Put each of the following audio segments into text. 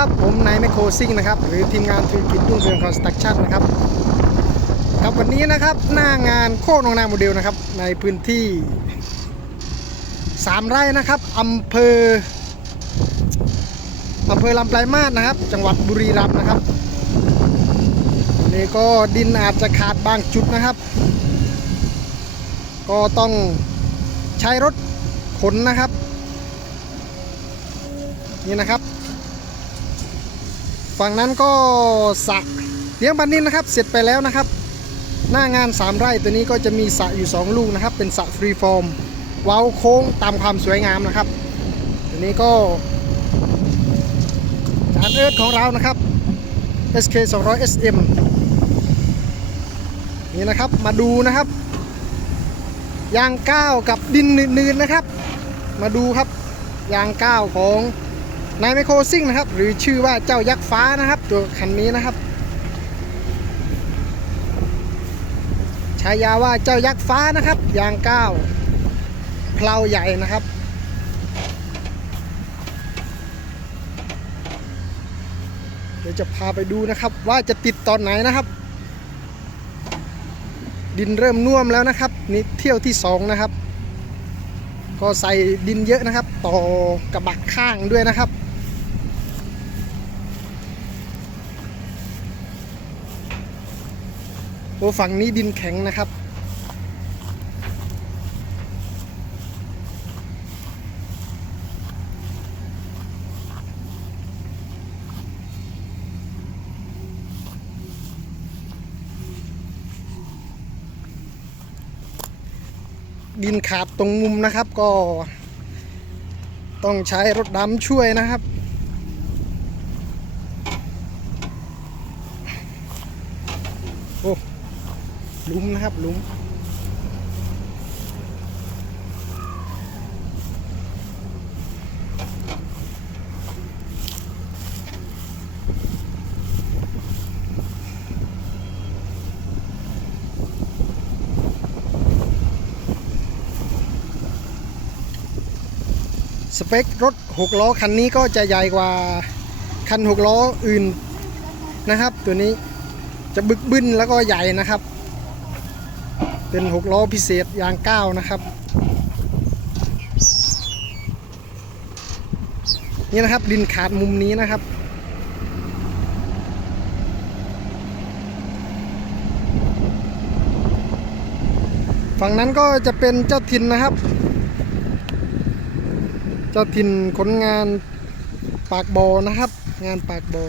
ครับ ผมนายแมคโครซิ่งนะครับ หรือทีมงานธุรกิจรุ่งเรืองคอนสตรักชั่นนะครับครับวันนี้นะครับหน้างานโคกนองนาโมเดลนะครับ ในพื้นที่ 3 ไร่นะครับอำเภออำเภอลำปลายมาศนะครับ จังหวัดบุรีรัมย์นะครับนี่ก็ดินอาจจะขาดบางจุดนะครับ ก็ต้องใช้รถขนนะครับนี่นะครับ ฝั่งนั้นก็สระเลี้ยงปลานินนะครับ เสร็จไปแล้วนะครับ หน้างาน 3 ไร่ตัวนี้ก็จะมีสระอยู่ 2 ลูกนะครับ เป็นสระฟรีฟอร์มเว้าโค้งตามความสวยงามนะครับตัวนี้ก็จานเอิร์ธของเรานะครับ SK 200 SM นี่นะครับมาดูนะครับยางก้าวกับดินนืนๆนะครับ มาดูครับยางก้าวของ นายไมโครซิ่งนะครับ หรือชื่อว่าเจ้ายักษ์ฟ้านะครับ ตัวคันนี้นะครับฉายาว่าเจ้ายักษ์ฟ้านะครับยางก้าวเพลาใหญ่นะครับเดี๋ยวจะพาไปดูนะครับว่าจะติดตอนไหนนะครับ ดินเริ่มน่วมแล้วนะครับนี่เที่ยวที่สองนะครับ ก็ใส่ดินเยอะนะครับ ต่อกระบะข้างด้วยนะครับ โอ้ฝั่งนี้ดินแข็งนะครับ ดินขาดตรงมุมนะครับก็ ต้องใช้รถดำช่วยนะครับ โอ้ห ลุมนะครับลุมสเปครถ 6 ล้อคันนี้ก็จะใหญ่กว่าคัน 6 ล้ออื่นนะครับ ตัวนี้จะบึกบึนแล้วก็ใหญ่นะครับ เป็น6ล้อพิเศษยางก้านะครับ นี่นะครับดินขาดมุมนี้นะครับฝั่งนั้นก็จะเป็นเจ้าถิ่นนะครับ เจ้าถิ่นขนงานปากบอนะครับ งานปากบอ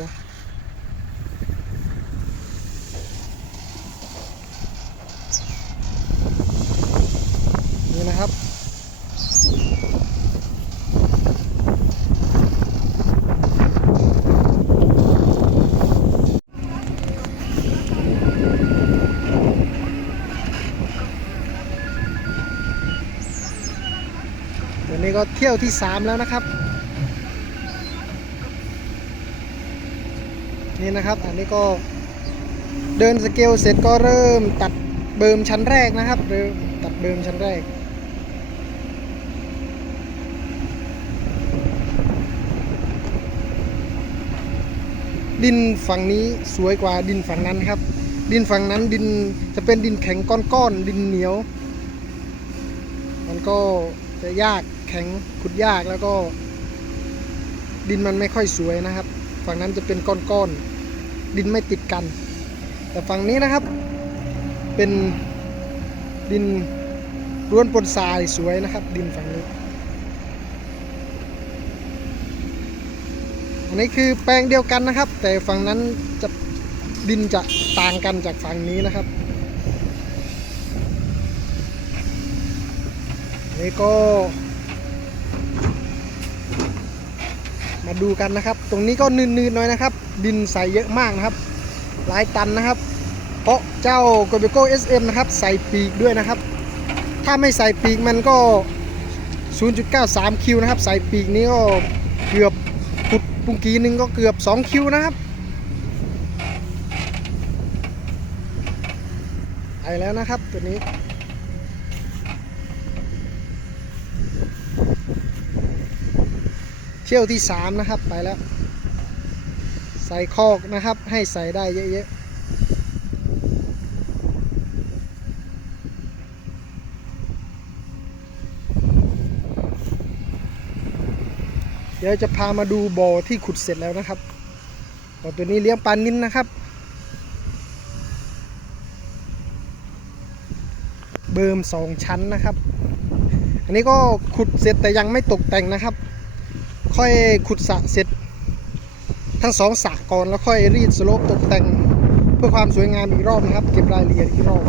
วันนี้ก็เที่ยวที่3แล้วนะครับ นี่นะครับอันนี้ก็เดินสเกลเสร็จก็เริ่มตัดเบิร์มชั้นแรกนะครับเริ่มตัดเบิร์มชั้นแรกดินฝั่งนี้สวยกว่าดินฝั่งนั้นครับ ดินฝั่งนั้นดินจะเป็นดินแข็งก้อนๆดินเหนียว มันก็จะยาก แข็งขุดยากแล้วก็ ดินมันไม่ค่อยสวยนะครับ ฝั่งนั้นจะเป็นก้อนๆดินไม่ติดกัน แต่ฝั่งนี้นะครับ เป็นดินร่วนปนทรายสวยนะครับ ดินฝั่งนี้อันนี้คือแปลงเดียวกันนะครับ แต่ฝั่งนั้นจะดินจะต่างกันจากฝั่งนี้นะครับนี่ก็ มาดูกันนะครับ ตรงนี้ก็นืดๆหน่อยนะครับ ดินใสเยอะมากนะครับ หลายตันนะครับ เพราะเจ้า g o b e c o SM นะครับใส่ปีกด้วยนะครับ ถ้าไม่ใส่ปีกมันก็ 0.93 คิวนะครับ ใส่ปีกนี้ก็เกือบขุดปุงกีนึงก็เกือบ 2 คิวนะครับไปแล้วนะครับตัวนี้ เที่ยวที่3นะครับไปแล้ว ใส่คอกนะครับ ให้ใส่ได้เยอะๆเดี๋ยวจะพามาดูบ่อที่ขุดเสร็จแล้วนะครับบ่อตัวนี้เลี้ยงปลานิ้นนะครับ เบิร์มสองชั้นนะครับ อันนี้ก็ขุดเสร็จแต่ยังไม่ตกแต่งนะครับ ค่อยขุดสระเสร็จ ทั้งสองสระก่อนแล้วค่อยรีดสโลปตกแต่ง เพื่อความสวยงามอีกรอบนะครับ เก็บรายละเอียดอีกรอบ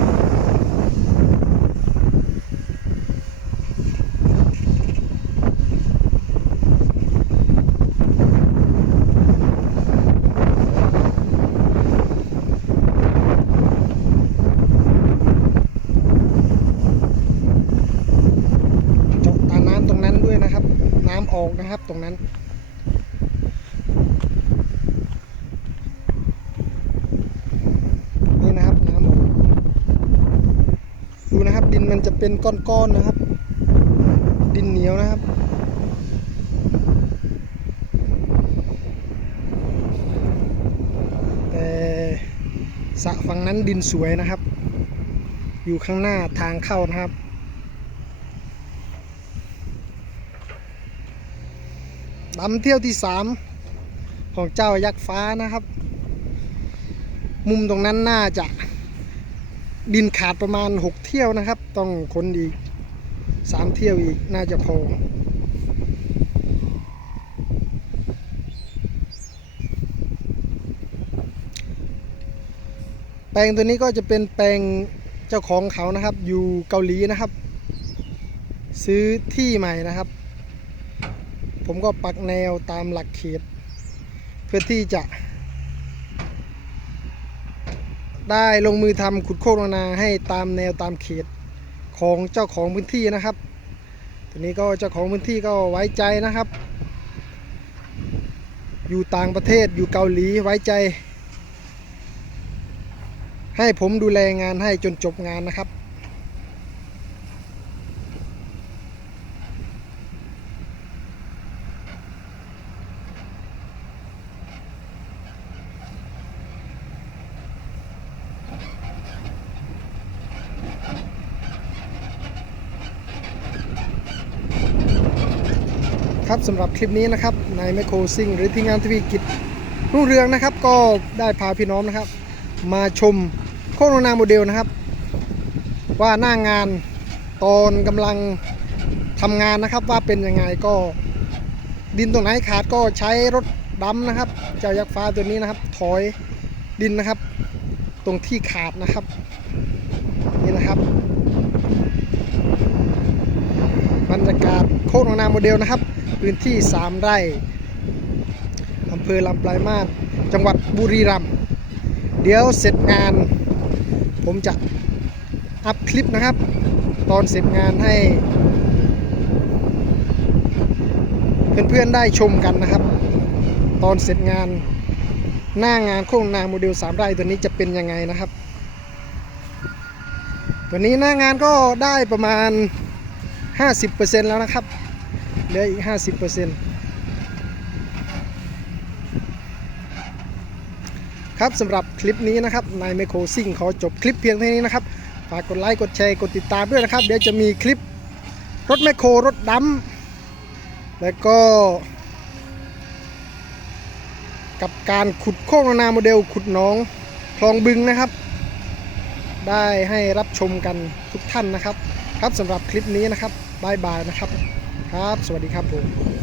เจาะตาน้ำตรงนั้นด้วยนะครับ น้ำออกนะครับตรงนั้น นี่นะครับน้ำออกดูนะครับ ดิน มันจะเป็นก้อนๆนะครับ ดินเหนียวนะครับ แต่สระฝั่งนั้นดินสวยนะครับ อยู่ข้างหน้าทางเข้านะครับลำเที่ยวที่สามของเจ้ายักษ์ฟ้านะครับ มุมตรงนั้นน่าจะ ดินขาดประมาณ 6 เที่ยวนะครับ ต้องค้นอีก 3 เที่ยวอีกน่าจะพอแปลงตัวนี้ก็จะเป็นแปลงเจ้าของเขานะครับ อยู่เกาหลีนะครับ ซื้อที่ใหม่นะครับ ผมก็ปักแนวตามหลักเขตเพื่อที่จะ ได้ลงมือทำขุดโคกลงนาให้ตามแนวตามเขตของเจ้าของพื้นที่นะครับทีนี้ก็เจ้าของพื้นที่ก็ไว้ใจนะครับ อยู่ต่างประเทศอยู่เกาหลีไว้ใจ ให้ผมดูแลงานให้จนจบงานนะครับ ครับสำหรับคลิปนี้นะครับนายแมคโครซิงหรือทีมงานทวีกิจรุ่งเรืองนะครับ ก็ได้พาพี่น้องนะครับ มาชมโคโรนาโมเดลนะครับ ว่าหน้างานตอนกำลังทำงานนะครับว่าเป็นยังไงก็ดินตรงไหนขาดก็ใช้รถดำนะครับ เจ้ายักษ์ฟ้าตัวนี้นะครับ ถอยดินนะครับ ตรงที่ขาดนะครับ นี่นะครับบรรยากาศโคกนองนาโมเดลนะครับ พื้นที่ 3 ไร่อำเภอลำปลายมาศจังหวัดบุรีรัมย์เดี๋ยวเสร็จงาน ผมจะอัพคลิปนะครับ ตอนเสร็จงานให้ เพื่อนๆได้ชมกันนะครับ ตอนเสร็จงานหน้างานโคกหนองนาโมเดล 3 ไร่ตัวนี้จะเป็นยังไงนะครับ ตัวนี้หน้างานก็ได้ประมาณ 50%แล้วนะครับ เหลืออีก 50%ครับสำหรับคลิปนี้นะครับนายไมโครซิ่งขอจบคลิปเพียงเท่านี้นะครับฝากกดไลค์กดแชร์กดติดตามด้วยนะครับ เดี๋ยวจะมีคลิปรถแมคโครรถดำแล้วก็ กับการขุดโคกนาโมเดลขุดน้องคลองบึงนะครับ ได้ให้รับชมกันทุกท่านนะครับ ครับสำหรับคลิปนี้นะครับบายบายนะครับ ครับ สวัสดีครับผม